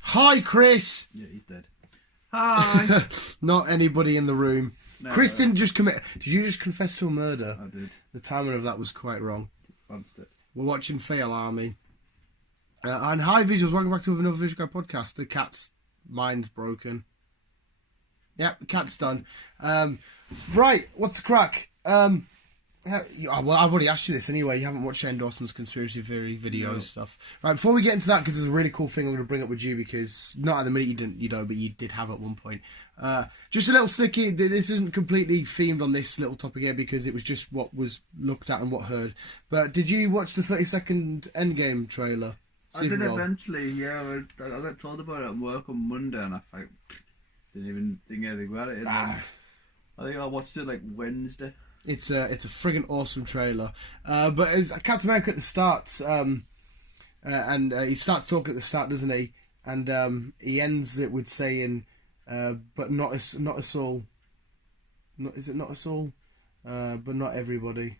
Hi, Chris. Yeah, he's dead. Hi. Not anybody in the room. No, Chris didn't just commit. Did you just confess to a murder? I did. The timing of that was quite wrong. Fancy it. We're watching Fail Army. And hi, visuals. Welcome back to another Visual Guy podcast. The cat's mind's broken. Yep, the cat's done. Right, what's the crack? Well, I've already asked you this anyway. You haven't watched Shane Dawson's conspiracy theory videos stuff. Right, before we get into that, because there's a really cool thing I'm going to bring up with you, because not at the minute you don't, but you did have at one point. Just a little slicky. This isn't completely themed on this little topic here, because it was just what was looked at and what heard. But did you watch the 30-second Endgame trailer? I did eventually, yeah. I got told about it at work on Monday, and I didn't even think anything about it. And then I think I watched it like Wednesday. It's a friggin' awesome trailer. But it's Captain America at the start, and he starts talking at the start, doesn't he? And he ends it with saying, "But not us all. Is it not us all? But not everybody.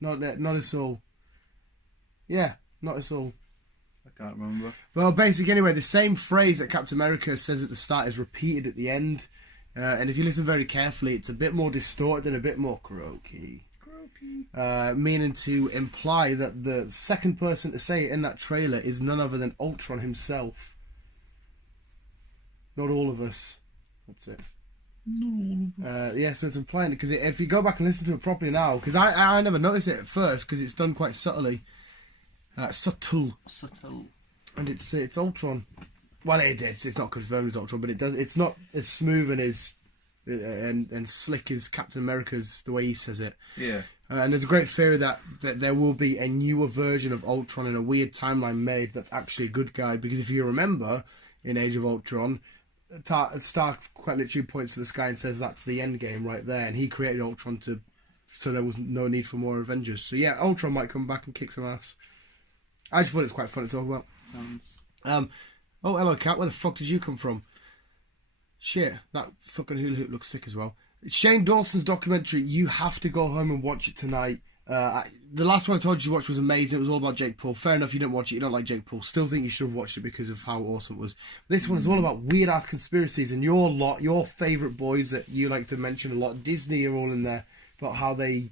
Not us all. Yeah, not us all." I can't remember. Well, basically, anyway, the same phrase that Captain America says at the start is repeated at the end. And if you listen very carefully, it's a bit more distorted and a bit more croaky. Meaning to imply that the second person to say it in that trailer is none other than Ultron himself. Not all of us. That's it. Yeah, so it's implying, because if you go back and listen to it properly now, because I never noticed it at first, because it's done quite subtly. Subtle. And it's Ultron. Well, it's not confirmed as Ultron, but it's not as smooth and slick as Captain America's, the way he says it. Yeah. And there's a great theory that there will be a newer version of Ultron in a weird timeline made that's actually a good guy, because if you remember, in Age of Ultron, Stark quite literally points to the sky and says that's the end game right there, and he created Ultron so there was no need for more Avengers. So yeah, Ultron might come back and kick some ass. I just thought it's quite fun to talk about. Oh, hello, cat. Where the fuck did you come from? Shit, that fucking hula hoop looks sick as well. Shane Dawson's documentary, you have to go home and watch it tonight. The last one I told you to watch was amazing. It was all about Jake Paul. Fair enough, you didn't watch it. You don't like Jake Paul. Still think you should have watched it because of how awesome it was. This one is all about weird-ass conspiracies, and your favourite boys that you like to mention a lot, Disney, are all in there, about how they...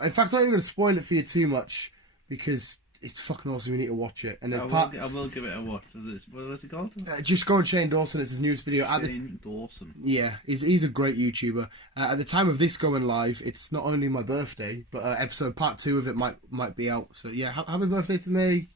In fact, I'm not even going to spoil it for you too much, because... it's fucking awesome. You need to watch it. And I will give it a watch. What's it called? Just go on Shane Dawson. It's his newest video. Shane Dawson. Yeah, he's a great YouTuber. At the time of this going live, it's not only my birthday, but episode part 2 of it might be out. So yeah, happy birthday to me.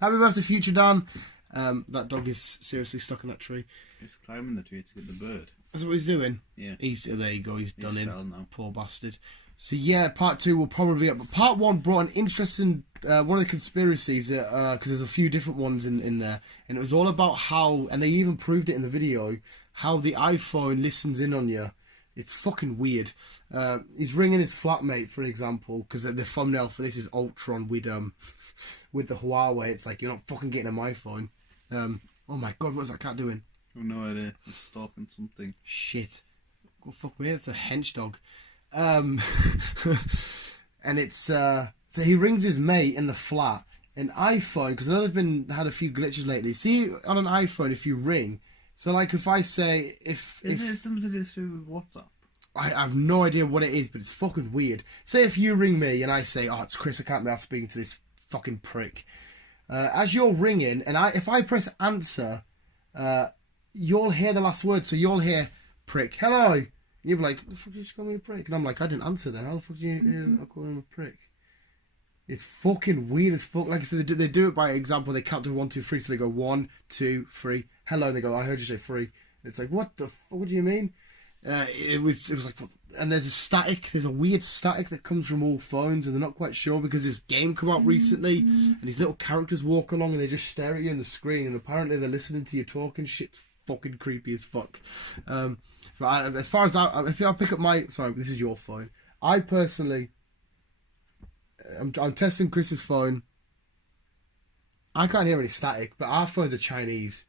Happy birthday, future Dan. That dog is seriously stuck in that tree. He's climbing the tree to get the bird. That's what he's doing. Yeah. There you go. He's done in. Now. Poor bastard. So yeah, part 2 will probably be up. But part 1 brought an interesting one of the conspiracies, because there's a few different ones in there, and it was all about how, and they even proved it in the video, how the iPhone listens in on you. It's fucking weird. He's ringing his flatmate, for example, because the thumbnail for this is Ultron with the Huawei. It's like, you're not fucking getting on my phone. Oh my god, what's that cat doing? I have no idea. It's stalking something. Shit. Go fuck me, it's a hench dog. And it's so he rings his mate in the flat. An iPhone, because I know they've had a few glitches lately. See, on an iPhone, if you ring, so like if I say if it something to do with WhatsApp? I have no idea what it is, but it's fucking weird. Say if you ring me and I say, "Oh, it's Chris. I can't be out speaking to this fucking prick." As you're ringing, and if I press answer, you'll hear the last word. So you'll hear prick. Hello. You'll be like, the fuck did you just call me a prick? And I'm like, I didn't answer then. How the fuck did you hear I call him a prick? It's fucking weird as fuck. Like I said, they do it by example. They count to 1, 2, 3. So they go 1, 2, 3. Hello. And they go, I heard you say 3. And it's like, what the fuck? What do you mean? It was like, and there's a static. There's a weird static that comes from all phones, and they're not quite sure because this game came out recently, and these little characters walk along and they just stare at you on the screen, and apparently they're listening to you talking. Shit's fucking creepy as fuck. But as far as if I pick up sorry, this is your phone. I personally, I'm testing Chris's phone. I can't hear any static, but our phones are Chinese,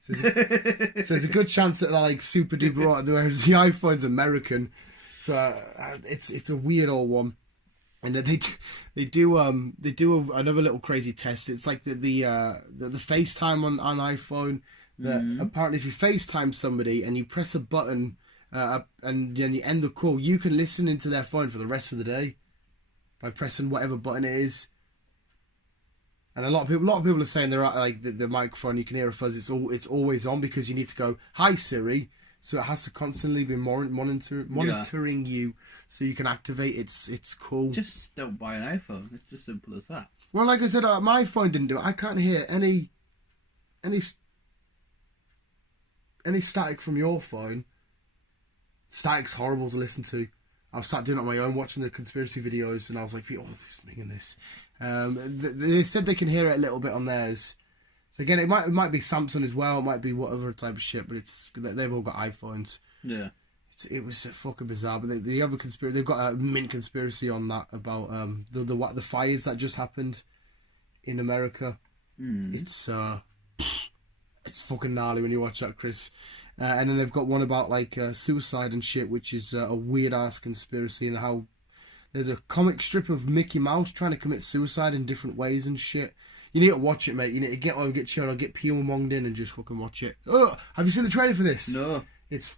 so there's a good chance that they're like super duper, whereas the iPhone's American. So it's a weird old one. And they do another little crazy test. It's like the FaceTime on iPhone. That apparently, if you FaceTime somebody and you press a button and then you end the call, you can listen into their phone for the rest of the day by pressing whatever button it is. And a lot of people are saying they're like the microphone. You can hear a fuzz. It's always on because you need to go, "Hi Siri," so it has to constantly be monitoring you, so you can activate. It's cool. Just don't buy an iPhone. It's just simple as that. Well, like I said, my phone didn't do it. I can't hear any static from your phone. Static's horrible to listen to. I started doing it on my own, watching the conspiracy videos, and I was like, "Oh, this is making this." They said they can hear it a little bit on theirs. So again, it might be Samsung as well. It might be whatever type of shit, but they've all got iPhones. Yeah. It was fucking bizarre. But the other conspiracy, they've got a mint conspiracy on that about the fires that just happened in America. It's fucking gnarly when you watch that, Chris. And then they've got one about like suicide and shit, which is a weird ass conspiracy, and how there's a comic strip of Mickey Mouse trying to commit suicide in different ways and shit. You need to watch it, mate. You need to get chilled or get peel monged in and just fucking watch it. Oh, have you seen the trailer for this? No. It's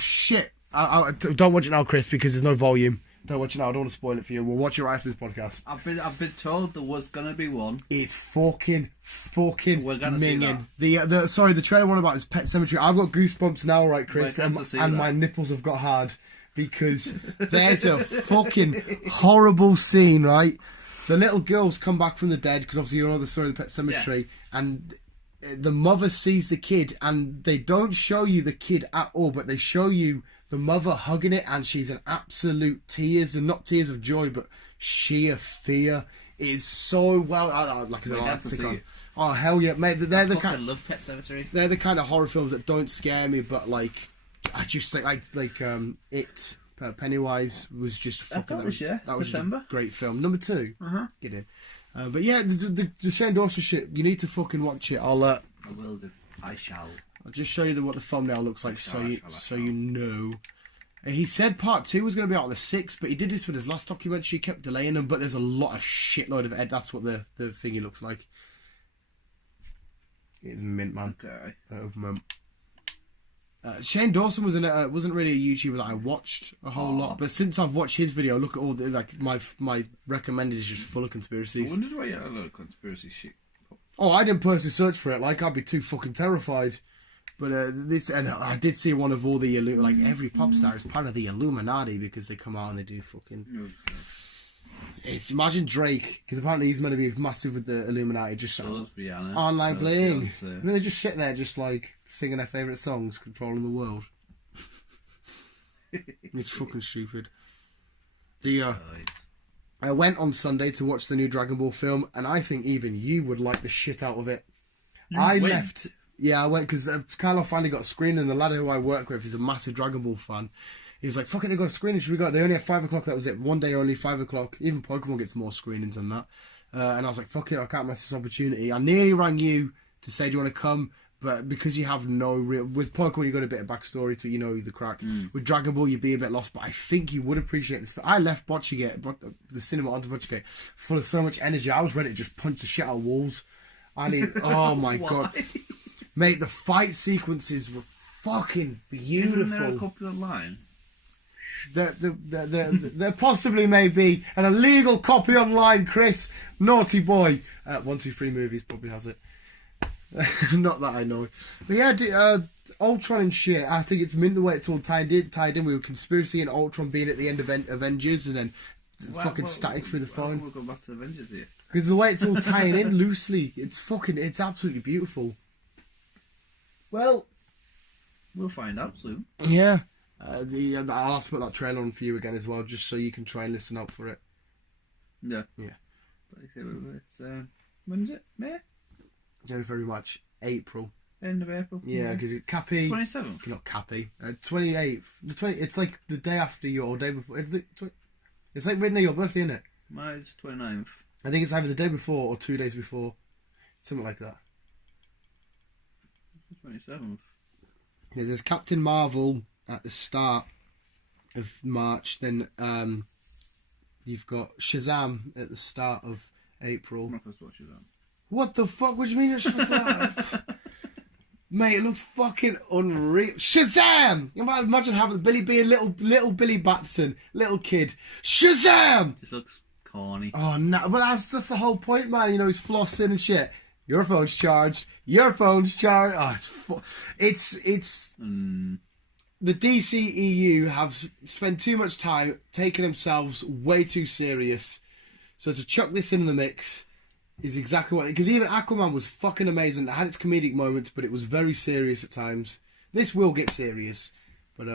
shit. I don't watch it now, Chris, because there's no volume. Don't watch it now. I don't want to spoil it for you. We'll watch it right after this podcast. I've been told there was gonna be one. It's fucking We're gonna minging. see that. The trailer one about is Pet Cemetery. I've got goosebumps now, right, Chris, and that. my nipples have got hard because there's a fucking horrible scene, right? The little girls come back from the dead because obviously you know the story of the Pet Cemetery, and the mother sees the kid, and they don't show you the kid at all, but they show you the mother hugging it, and she's in absolute tears, and not tears of joy, but sheer fear. It is so well. Like I said, I like to stick on. Oh hell yeah, mate! They're the kind. I love Pet Cemetery. They're the kind of horror films that don't scare me, but like, I just think it. Pennywise was just fucking. That was a great film. Number 2. Get in. But yeah, the Shane Dawson shit. You need to fucking watch it. I will do. I shall. I'll just show you what the thumbnail looks like, so you know. He said part 2 was going to be out on the 6th, but he did this with his last documentary. He kept delaying them, but there's a lot of shitload of Ed. That's what the thingy looks like. It's mint, man. Okay. Shane Dawson was in it. Wasn't really a YouTuber that I watched a whole lot, but since I've watched his video, look at all the my recommended is just full of conspiracies. I wondered why you had a lot of conspiracy shit. Oh, I didn't personally search for it. Like, I'd be too fucking terrified. But I did see one of all the every pop star is part of the Illuminati because they come out and they do fucking. Imagine Drake, because apparently he's meant to be massive with the Illuminati, just Rihanna, online bling. They just sit there, just like singing their favourite songs, controlling the world. It's fucking stupid. I went on Sunday to watch the new Dragon Ball film, and I think even you would like the shit out of it. Left. Yeah, I went because Carlo finally got a screen, and the lad who I work with is a massive Dragon Ball fan. He was like, fuck it, they got a screening, should we go? They only had 5 o'clock, that was it. One day only, 5 o'clock. Even Pokemon gets more screenings than that. And I was like, fuck it, I can't miss this opportunity. I nearly rang you to say, do you want to come? But because you have no real... With Pokemon, you got a bit of backstory to, you know, the crack. With Dragon Ball, you'd be a bit lost, but I think you would appreciate this. I left the cinema onto Botchagate, full of so much energy. I was ready to just punch the shit out of walls. Oh my God. Mate, the fight sequences were fucking beautiful. Isn't there a copy online? There possibly may be an illegal copy online, Chris. Naughty boy. 123 Movies probably has it. Not that I know. But yeah, Ultron and shit, I think it's mint the way it's all tied in with conspiracy and Ultron being at the end of Avengers and then fucking static through the phone. We'll go back to Avengers here. Because the way it's all tying in loosely, it's absolutely beautiful. Well, we'll find out soon. Yeah. I'll have to put that trailer on for you again as well, just so you can try and listen out for it. Yeah. Yeah. But it's when is it? May? Very much. April. End of April. Yeah, because Cappy. 27th. Not Cappy. 28th. It's like the day after or day before. It's like right near your birthday, isn't it? Mine's 29th. I think it's either the day before or 2 days before, something like that. 27th. Yeah, there's Captain Marvel at the start of March, then You've got Shazam at the start of April. I'm not supposed to watch Shazam. What the fuck? What do you mean it's Shazam? Mate, it looks fucking unreal. Shazam! You might imagine having Billy being little Billy Batson, little kid. Shazam! This looks corny. Oh no! Well, that's the whole point, man. You know, he's flossing and shit. Your phone's charged. Your phone's charged. Oh, it's. The DCEU have spent too much time taking themselves way too serious. So to chuck this in the mix is exactly what... Because even Aquaman was fucking amazing. It had its comedic moments, but it was very serious at times. This will get serious. But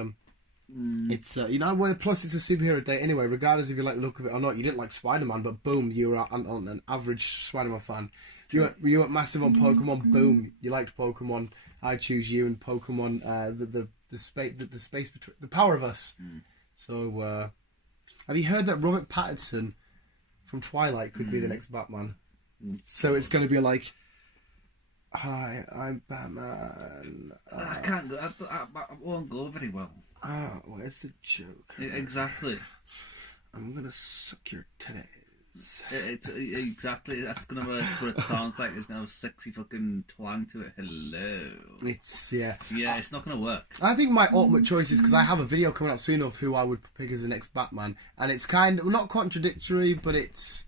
it's... you know, plus it's a superhero day anyway, regardless if you like the look of it or not. You didn't like Spider-Man, but boom, you were an average Spider-Man fan. You were massive on Pokemon, boom, you liked Pokemon. I choose you and Pokemon, the space between the power of us. So have you heard that Robert Pattinson from Twilight could be the next Batman? So it's going to be like, hi, I'm Batman. I can't go. I won't go very well. Where's the joke? Exactly. I'm gonna suck your titties. Exactly. That's gonna be what it sounds like. It's gonna have a sexy fucking twang to it. Hello. It's it's not gonna work. I think my ultimate choice is because I have a video coming out soon of who I would pick as the next Batman, and it's kind of not contradictory, but it's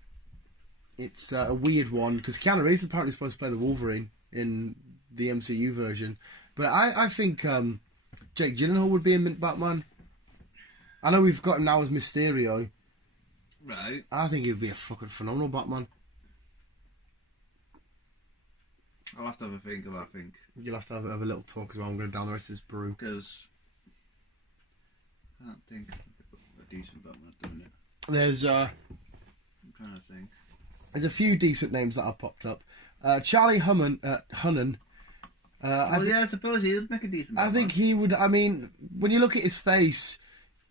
a weird one because Keanu Reeves is apparently supposed to play the Wolverine in the MCU version, but I think Jake Gyllenhaal would be a mint Batman. I know we've got him now as Mysterio. Right. I think he'd be a fucking phenomenal Batman. I'll have to have a think of that, I think. You'll have to have a little talk as well. I'm going to down the rest of this brew. Because I can't think of a decent Batman doing it. There's I'm trying to think. There's a few decent names that have popped up. Charlie Hunnam. I suppose he would make a decent Batman. I think he would. I mean, when you look at his face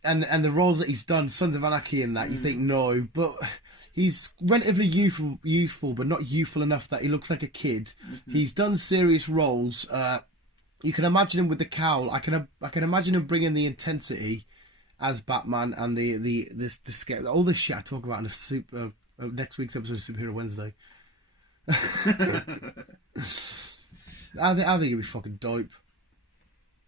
and the roles that he's done, Sons of Anarchy and that, you think no, but he's relatively youthful, but not youthful enough that he looks like a kid. He's done serious roles. You can imagine him with the cowl. I can imagine him bringing the intensity as Batman and the scare, all this shit I talk about in the next week's episode of Superhero Wednesday. I think it'd be fucking dope.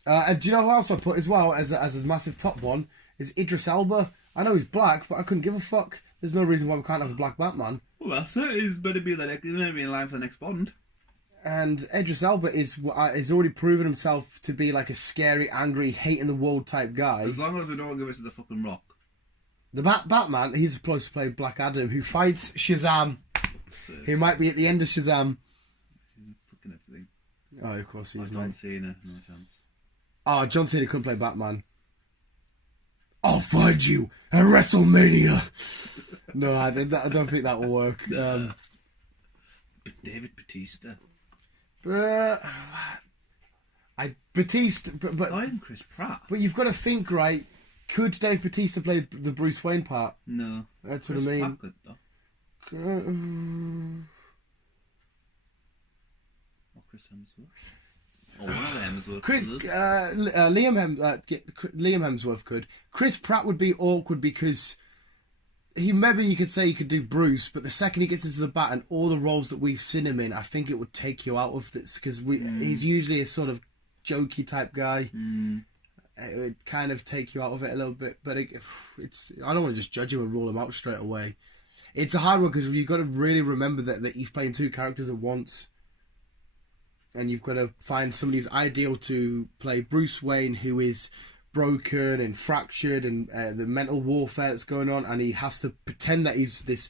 And do you know who else I put as well as a massive top one is Idris Elba. I know he's black, but I couldn't give a fuck. There's no reason why we can't have a black Batman. Well, that's it. He's better be in line for the next Bond. And Idris Elba is already proven himself to be like a scary, angry, hating the world type guy. As long as they don't give it to the fucking Rock. The Batman, he's supposed to play Black Adam, who fights Shazam. He might be at the end of Shazam. Fucking everything. Oh, of course he's John Cena, no chance. Oh, John Cena couldn't play Batman. I'll find you at WrestleMania. No, I don't think that will work. But David Batista. But Batista, but I'm Chris Pratt. But you've got to think, right? Could Dave Batista play the Bruce Wayne part? No, that's Chris what I mean. Pratt could, though. Or Chris Hemsworth. Or one of the Hemsworth. Liam Hemsworth could. Chris Pratt would be awkward because maybe you could say he could do Bruce, but the second he gets into the bat and all the roles that we've seen him in, I think it would take you out of this because he's usually a sort of jokey type guy. It would kind of take you out of it a little bit, but it's. I don't want to just judge him and rule him out straight away. It's a hard one because you've got to really remember that he's playing two characters at once. And you've got to find somebody who's ideal to play Bruce Wayne, who is broken and fractured and the mental warfare that's going on. And he has to pretend that he's this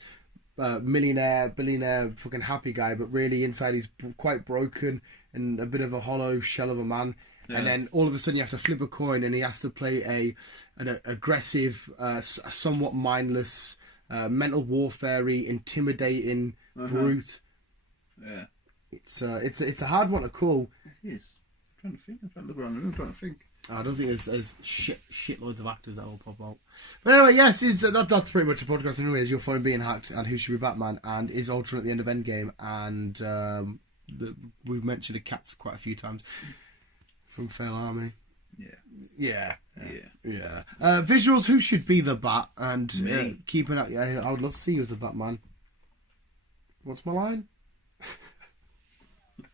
millionaire, billionaire, fucking happy guy. But really inside he's quite broken and a bit of a hollow shell of a man. Yeah. And then all of a sudden you have to flip a coin and he has to play an aggressive, somewhat mindless, mental warfare-y, intimidating brute. Yeah. It's a hard one to call. It is. I'm trying to think. I'm trying to look around and I'm trying to think. I don't think there's shitloads of actors that will pop out. But anyway, yes, that's pretty much a podcast anyway. Is your phone being hacked and who should be Batman and is Ultron at the end of Endgame and we've mentioned the cats quite a few times from Fail Army. Yeah. Yeah. Visuals, who should be the Bat? And Me. keep an eye. Yeah, I would love to see you as the Batman. What's my line?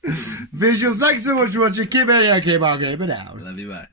Visuals, thanks so much for watching. Keep it out. Love you, bye.